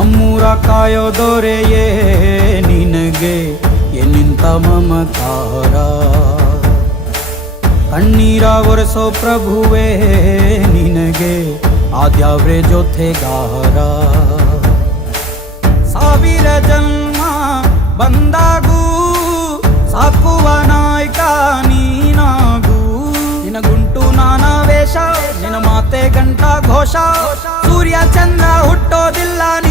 ಅಮ್ಮೂರ ಕಾಯೋ ದೊರೆಯೇ ನಿನಗೆ ಎನ್ನಿಂತ ಮಮತಾರ ಕಣ್ಣೀರ ಒರೆಸೋ ಪ್ರಭುವೇ ನಿನಗೆ ಆದ್ಯಾವ್ರೆ ಜೊತೆಗಾರ ಸಾವಿರ ಜನ್ಮ ಬಂದಾಗೂ ಸಾಕುವ ನಾಯ್ಕ ನೀನಾಗೂ ನಿನ ಗುಂಟು ನಾನ ವೇಷ ನಿನ ಮಾತೆ ಗಂಟಾ ಘೋಷ ಸೂರ್ಯ ಚಂದ್ರ ಹುಟ್ಟೋದಿಲ್ಲ ನೀ